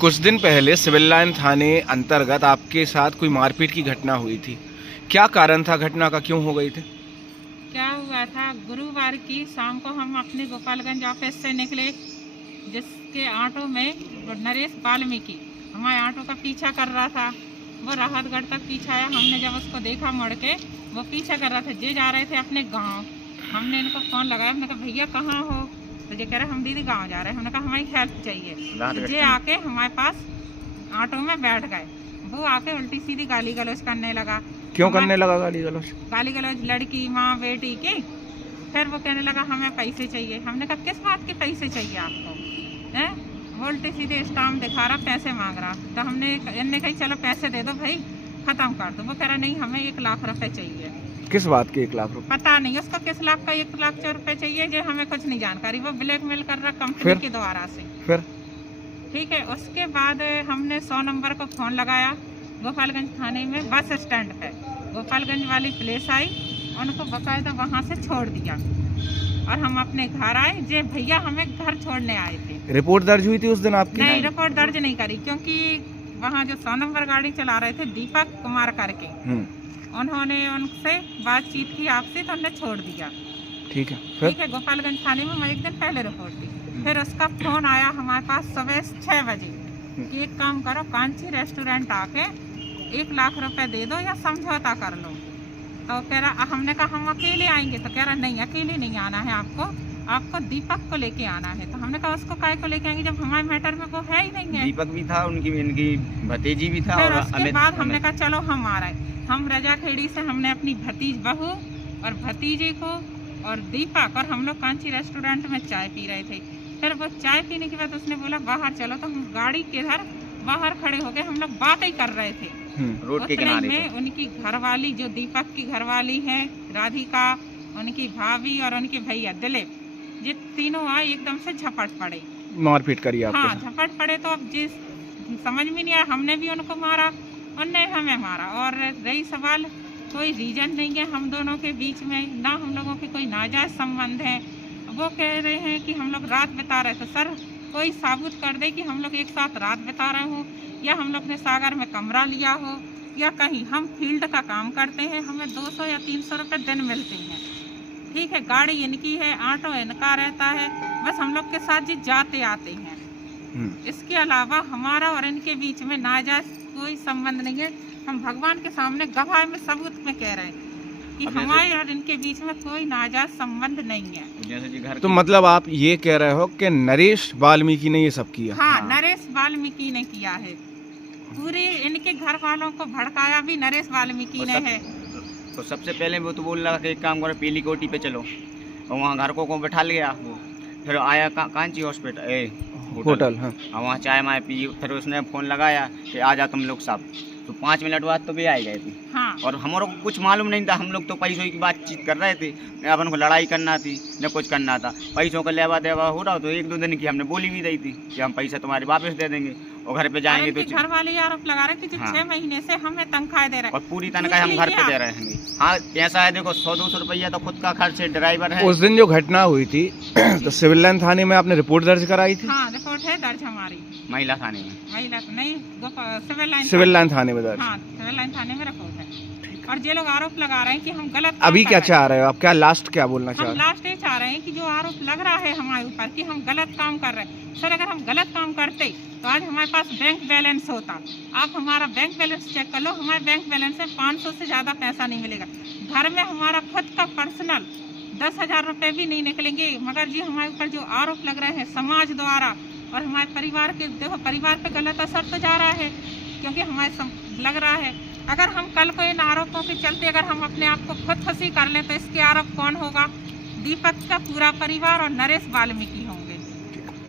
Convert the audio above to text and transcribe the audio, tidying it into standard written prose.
कुछ दिन पहले सिविल लाइन थाने अंतर्गत आपके साथ कोई मारपीट की घटना हुई थी। क्या कारण था घटना का, क्यों हो गई थी? क्या हुआ था, गुरुवार की शाम को हम अपने गोपालगंज ऑफिस से निकले, जिसके ऑटो में नरेश वाल्मीकि हमारे ऑटो का पीछा कर रहा था। वो राहतगढ़ तक पीछा आया। हमने जब उसको देखा मुड़ के, वो पीछा कर रहा था। जे जा रहे थे अपने गांव। हमने इनको फ़ोन लगाया, हमने कहा भैया कहाँ हो? तो ये कह रहे हम दीदी गांव जा रहे हैं। हमने कहा हमारी हेल्प चाहिए। तो जे आके हमारे पास ऑटो में बैठ गए। वो आके उल्टी सीधी गाली गलौज करने लगा। क्यों करने लगा गाली गलौज? गाली गलौज लड़की माँ बेटी की। फिर वो कहने लगा हमें पैसे चाहिए। हमने कहा किस बात के पैसे चाहिए आपको? हैं? वो उल्टी सीधे स्टाम्प दिखा रहा, पैसे मांग रहा। तो हमने इनने कही चलो पैसे दे दो भाई, ख़त्म कर दो। वो कह रहा नहीं हमें 1 लाख रुपए चाहिए। किस बात के 1 लाख रुपए? पता नहीं उसको किस लाख का 1 लाख रुपए चाहिए, जो हमें कुछ नहीं जानकारी। वो ब्लैकमेल कर रहा कंपनी के द्वारा से। फिर ठीक है, उसके बाद हमने 100 नंबर को फ़ोन लगाया गोपालगंज थाने में, बस स्टैंड पे। गोपालगंज वाली पुलिस आई, उनको बाकायदा वहाँ से छोड़ दिया और हम अपने घर आए। जे भैया हमें घर छोड़ने आए थे। रिपोर्ट दर्ज हुई थी उस दिन आपकी? नहीं, रिपोर्ट दर्ज नहीं करी, क्योंकि वहाँ जो 100 नंबर गाड़ी चला रहे थे दीपक कुमार करके, उन्होंने उनसे बातचीत की आपसे, तो उन्हें छोड़ दिया। ठीक है, फिर? ठीक है, गोपालगंज थाने में मैं 1 दिन पहले रिपोर्ट दी। फिर उसका फ़ोन आया हमारे पास सुबह 6 बजे कि एक काम करो, कांची रेस्टोरेंट आके 1 लाख रुपए दे दो या समझौता कर लो। तो कह रहा, हमने कहा हम अकेले आएंगे। तो कह रहा नहीं अकेले नहीं आना है आपको दीपक को लेके आना है। तो हमने कहा उसको काय को लेके आएंगे जब हमारे मैटर में वो है ही नहीं है। दीपक भी था, इनकी भतीजी भी था। फिर और उसके बाद हमने कहा चलो हम आ रहे। हम रजाखेड़ी से हमने अपनी भतीज बहू और भतीजे को और दीपक और हम लोग कांची रेस्टोरेंट में चाय पी रहे थे। फिर वो चाय पीने के बाद उसने बोला बाहर चलो। तो हम गाड़ी के इधर बाहर खड़े हो गए, हम लोग बातें कर रहे थे रोड के किनारे में। उनकी घरवाली जो दीपक की घरवाली है राधिका, उनकी भाभी और उनके भैया दिलीप, ये तीनों आए, एकदम से झपट पड़े, मारपीट करी आपके हाँ साथ? झपट पड़े। तो अब जिस समझ में नहीं आया, हमने भी उनको मारा, उनने हमें मारा। और रही सवाल, कोई रीजन नहीं है हम दोनों के बीच में, ना हम लोगों के कोई नाजायज संबंध है। वो कह रहे हैं कि हम लोग रात बिता रहे थे। सर कोई साबुत कर दे कि हम लोग एक साथ रात बिता रहे हो, या हम लोग ने सागर में कमरा लिया हो, या कहीं हम फील्ड का काम करते हैं, हमें 200 या 300 रुपये दिन मिलते हैं। ठीक है, गाड़ी इनकी है, ऑटो इनका रहता है, बस हम लोग के साथ जी जाते आते हैं। इसके अलावा हमारा और इनके बीच में नाजायज कोई संबंध नहीं है। हम भगवान के सामने गवाह में सबूत में कह रहे हैं कि हमारे और इनके बीच में कोई नाजायज संबंध नहीं है। जैसे जी घर तो मतलब आप ये कह रहे हो कि नरेश वाल्मीकि ने ये सब किया? हाँ, नरेश वाल्मीकि ने किया है। पूरे इनके घर वालों को भड़काया भी नरेश वाल्मीकि ने है। तो सबसे पहले वो तो बोल रहा कि एक काम करो, पीली कोठी पे चलो, और वहाँ घर को बैठा लिया वो। फिर आया कांची हॉस्पिटल होटल, हाँ। वहाँ चाय माय पी। फिर उसने फ़ोन लगाया कि आ जा तुम लोग सब। तो 5 मिनट बाद तो भी आ गए थे। हाँ। और हमारे को कुछ मालूम नहीं था, हम लोग तो पैसों की बातचीत कर रहे थे। अपन को लड़ाई करना थी न कुछ करना था। पैसों का लेवा देवा हो रहा, तो 1-2 दिन की हमने बोली भी दी थी कि हम पैसा तुम्हारे वापस दे देंगे, और घर पे जाएंगे तो घर वाले आरोप लगा रहे कि 6 महीने से हमें तनख्वाह दे रहे हैं, और पूरी तनख्वाह हम घर पे दे रहे हैं। हाँ, ऐसा है, देखो 100-200 रुपया तो खुद का खर्च है, ड्राइवर है। उस दिन जो घटना हुई थी तो सिविल लाइन थाने में आपने रिपोर्ट दर्ज कराई थी? हाँ, रिपोर्ट है दर्ज हमारी। महिला थाने में? महिला नहीं, सिविल लाइन थाने में दर्ज? हाँ, सिविल लाइन थाने में रिपोर्ट है। और ये लोग आरोप लगा रहे हैं कि हम गलत। अभी क्या चाह रहे हो आप? क्या लास्ट क्या बोलना चाह रहे हैं? हम लास्ट ये चाह रहे हैं कि जो आरोप लग रहा है हमारे ऊपर कि हम गलत काम कर रहे हैं। सर अगर हम गलत काम करते तो आज हमारे पास बैंक बैलेंस होता। आप हमारा बैंक बैलेंस चेक कर लो, हमारे बैंक बैलेंस में 500 से ज़्यादा पैसा नहीं मिलेगा। घर में हमारा खुद का पर्सनल 10,000 रुपये भी नहीं निकलेंगे। मगर जी हमारे ऊपर जो आरोप लग रहे हैं समाज द्वारा और हमारे परिवार के, देखो परिवार पे गलत असर तो जा रहा है, क्योंकि हमारे लग रहा है अगर हम कल को इन आरोपों के चलते अगर हम अपने आप को खुद खुशी कर लें तो इसके आरोप कौन होगा? दीपक का पूरा परिवार और नरेश वाल्मीकि।